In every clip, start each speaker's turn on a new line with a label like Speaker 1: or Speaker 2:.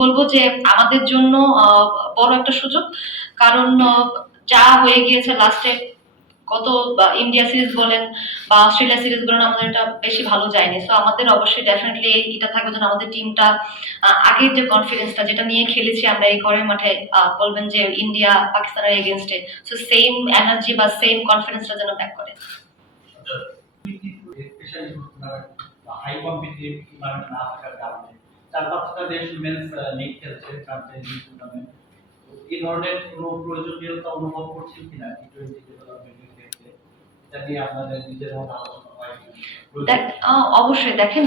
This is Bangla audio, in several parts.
Speaker 1: বলব যে আমাদের জন্য বড় একটা সুযোগ। কারণ যা হয়ে গিয়েছে লাস্টে কত ইন্ডিয়া সিরিজ বলেন বা অস্ট্রেলিয়া সিরিজ বলেন, আমাদের এটা বেশি ভালো যায়নি। সো আমাদের অবশ্যই ডেফিনেটলি এটা থাকবে যেন আমাদের টিমটা আগের যে কনফিডেন্সটা যেটা নিয়ে খেলেছি আমরা এই ঘরের মাঠে বলবেন যে ইন্ডিয়া পাকিস্তানের এগেনস্টে সো সেম এনার্জি বা সেম কনফিডেন্সটা যেন ব্যাক করে।
Speaker 2: হাই কম্পিটিটিভ টুর্নামেন্ট না থাকার কারণে। চার পাঁচটা দেশ উইমেন্স লিগ খেলছে ফ্রান্সাইজি টুর্নামেন্ট এই ধরনের কোনো প্রয়োজনীয়তা অনুভব করছেন কিনা টি টোয়েন্টি ডেভেলপমেন্টের ক্ষেত্রে? এটা নিয়ে আপনাদের নিজের মধ্যে আলোচনা হয়
Speaker 1: অবশ্যই দেখেন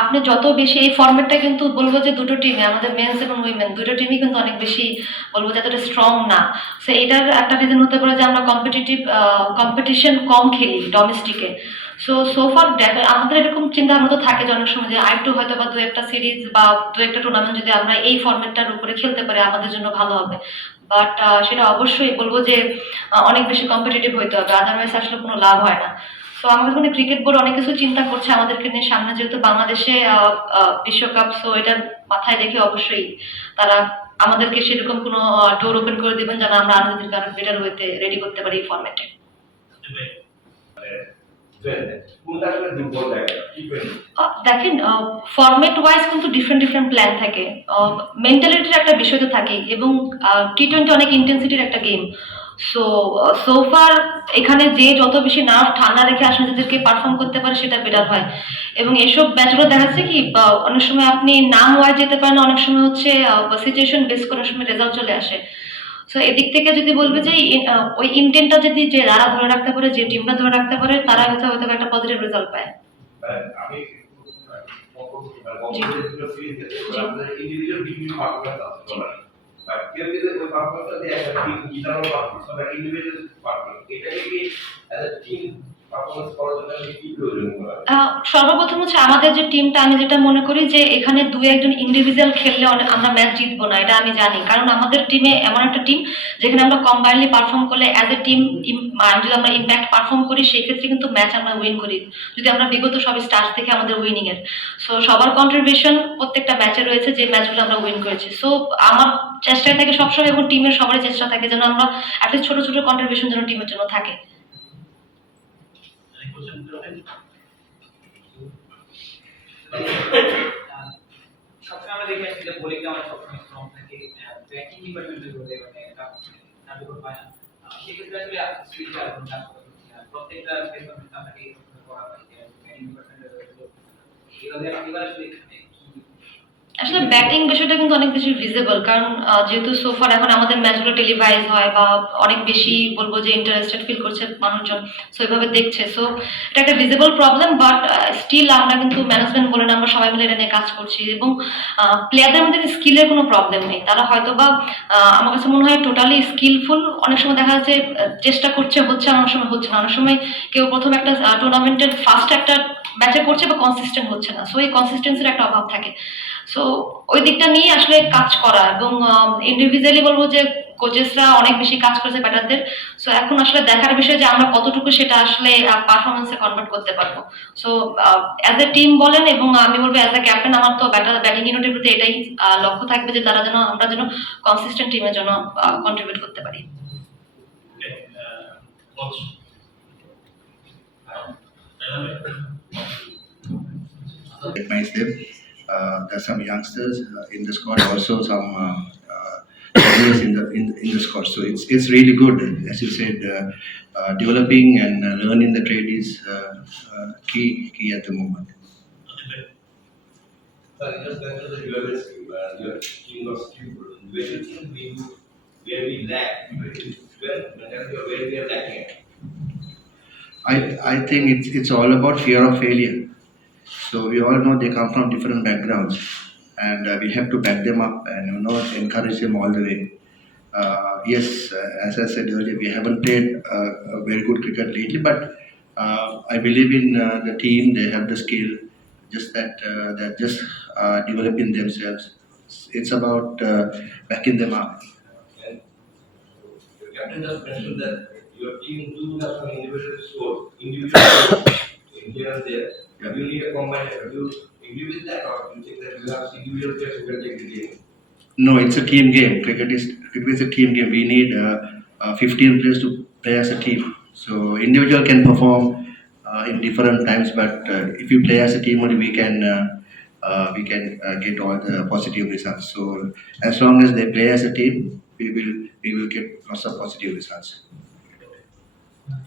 Speaker 1: আপনি যত বেশি এই ফরম্যাটটা কিন্তু বলব যে দুটো টিমে আমাদের মেন্স এবং উইমেন দুটো টিমই কিন্তু অনেক বেশি বলব যে এতটা স্ট্রং না। সো এটার একটা রিজন হতে পারে যে আমরা কম্পিটিটিভ কম্পিটিশন কম খেলি ডোমেস্টিকে সো সোফার আমাদের এরকম চিন্তা ভাবনা তো থাকে যে অনেক সময় যে আরেকটু হয়তো বা দু একটা সিরিজ বা দু একটা টুর্নামেন্ট যদি আমরা এই ফরম্যাটটার উপরে খেলতে পারি, আমাদের জন্য ভালো হবে। বাট সেটা অবশ্যই বলব যে অনেক বেশি কম্পিটিটিভ হইতে হবে। আদারওয়াইজ আসলে কোনো লাভ হয় না। তো আমাদের মানে ক্রিকেট বোর্ড অনেক কিছু চিন্তা করছে আমাদেরকে নিয়ে। সামনে যেহেতু বাংলাদেশে বিশ্বকাপ সো এটা মাথায় রেখে অবশ্যই তারা আমাদেরকে সেরকম কোনো ডোর ওপেন করে দেবেন যেন আমরা আমাদেরকে আরও বেটার হইতে রেডি করতে পারি এই ফরম্যাটে
Speaker 3: কোনটা আসলে দুর্বল জায়গা কি টোয়েন্টি
Speaker 1: দেখেন ফরম্যাট ওয়াইজ কিন্তু ডিফারেন্ট ডিফারেন্ট প্ল্যান থাকে। মেন্টালিটির একটা বিষয় তো থাকে এবং টি টোয়েন্টি অনেক ইন্টেন্সিটির একটা গেম সো সোফার এখানে যে যত বেশি নার্ভ ঠান্ডা রেখে আসলে নিজেদেরকে পারফর্ম করতে পারে, সেটা বেটার হয়। এবং এসব ম্যাচগুলো দেখা যাচ্ছে কি অনেক সময় আপনি নাম ওয়াইজ যেতে পারেন, অনেক সময় হচ্ছে সিচুয়েশন বেস করে অনেক সময় রেজাল্ট চলে আসে। সো এদিক থেকে যদি বলবে যে ওই ইন্টেন্টটা যদি যে যারা ধরে রাখতে পারে যে টিমটা ধরে রাখতে পারে তারা হয়তো হয়তো একটা পজিটিভ রেজাল্ট পায়।
Speaker 3: আমি ইন্ডিভিজুয়াল একটা
Speaker 1: সর্বপ্রথম হচ্ছে আমাদের যে টিমটা আমি যেটা মনে করি যে এখানে দু একজন ইন্ডিভিজুয়াল খেললে আমরা ম্যাচ জিতবো না, এটা আমি জানি। কারণ আমাদের টিমে এমন একটা টিম যেখানে আমরা কম্বাইনলি পারফর্ম করলে অ্যাজ এ টিম যদি আমরা ইম্প্যাক্ট পারফর্ম করি সেই ক্ষেত্রে কিন্তু ম্যাচ আমরা উইন করি। যদি আমরা বিগত সব স্টার্ট থেকে আমাদের উইনিং এর। সো সবার কন্ট্রিবিউশন প্রত্যেকটা ম্যাচে রয়েছে, যে ম্যাচগুলো আমরা উইন করেছি। সো আমার চেষ্টায় থাকে সবসময় এবং টিমের সবারই চেষ্টা থাকে যেন আমরা অ্যাটলিস্ট ছোট ছোট কন্ট্রিবিউশন যেন টিমের জন্য থাকে।
Speaker 4: সবসময় আমরা দেখে আসছি সবসময় স্ট্রং থাকে ব্যাটিং ডিপার্টমেন্ট মানে হয় না সেক্ষেত্রে। প্রত্যেকটা আপনাকে করা আসলে
Speaker 1: ব্যাটিং বিষয়টা কিন্তু অনেক বেশি ভিজিবল কারণ যেহেতু সোফার এখন আমাদের ম্যাচগুলো টেলিভাইজ হয় বা অনেক বেশি বলব যে ইন্টারেস্টেড ফিল করছে মানুষজন সো এইভাবে দেখছে। সো এটা একটা ভিজিবল প্রবলেম বাট স্টিল আমরা কিন্তু ম্যানেজমেন্ট বলেন আমরা সবাই মিলে এটা নিয়ে কাজ করছি এবং প্লেয়ারদের মধ্যে স্কিলের কোনো প্রবলেম নেই। তারা হয়তো বা আমার কাছে মনে হয় টোটালি স্কিলফুল অনেক সময় দেখা যাচ্ছে চেষ্টা করছে হচ্ছে না, অনেক সময় হচ্ছে না। অনেক সময় কেউ প্রথম একটা টুর্নামেন্টের ফার্স্ট একটা ম্যাচে করছে বা কনসিস্টেন্ট হচ্ছে না। সো এই কনসিস্টেন্সির একটা অভাব থাকে। সো ওই দিকটা নিয়ে আসলে কাজ করা এবং ইন্ডিভিজুয়ালি বলব যে কোচেসরা অনেক বেশি কাজ করেছে ব্যাটারদের। সো এখন আসলে দেখার বিষয় যে আমরা কতটুকু সেটা আসলে পারফরমেন্সে কনভার্ট করতে পারব। সো অ্যাজ এ টিম বলেন এবং আমি বলব অ্যাজ এ ক্যাপ্টেন আমার তো ব্যাটার ব্যাটিং ইউনিটের প্রতি এটাই লক্ষ্য থাকবে যে তারা যেন আমরা যেন কনসিস্টেন্ট টিমের জন্য কন্ট্রিবিউট করতে পারি.
Speaker 5: Uh, there's some youngsters uh, in the squad, also some uh, uh, in the in, in the squad. So it's it's really good, as you said. Uh, uh, developing and uh, learning the trade is uh, uh, key key at the moment.
Speaker 3: Sir, just mentioned that you have uh, you are king of skillful. Where do you think we where we lack? Where where we are lacking?
Speaker 5: I I think it's it's all about fear of failure. So we all know they come from different backgrounds, and uh, we have to back them up and you know encourage them all the way. Uh, yes, uh, as I said earlier, we haven't played uh, a very good cricket lately, but uh, I believe in uh, the team. They have the skill, just that uh, they're just uh, developing themselves. It's about uh, backing them up.
Speaker 3: And captain just mentioned that your team do have some individual score, individual in here and there.
Speaker 5: Yeah.
Speaker 3: You need a combined. Do you agree with that, or do you think that you have individual players who can take the game?
Speaker 5: No, it's a team game. Cricket is cricket is a team game. We need uh, uh, 15 players to play as a team. So individual can perform uh, in different times, but uh, if you play as a team, only we can uh, uh, we can uh, get all the positive results. So as long as they play as a team, we will we will get lots of positive results.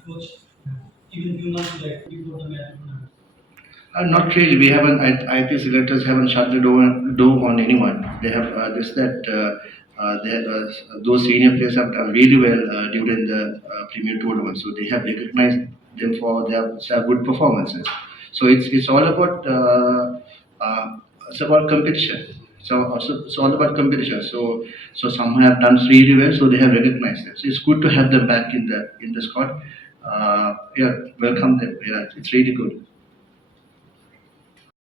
Speaker 2: Coach,
Speaker 5: Uh, not really. We haven't. I, I think selectors haven't shut the door door on anyone. They have uh, just that. Uh, uh, they have, uh, those senior players have done really well uh, during the uh, premier tournament. So they have recognized them for their, their good performances. So it's it's all about uh, uh, it's about competition. So also it's all about competition. So so some have done really well. So they have recognized them. So it's good to have them back in the in the squad. Uh, yeah, welcome them. Yeah, it's really good.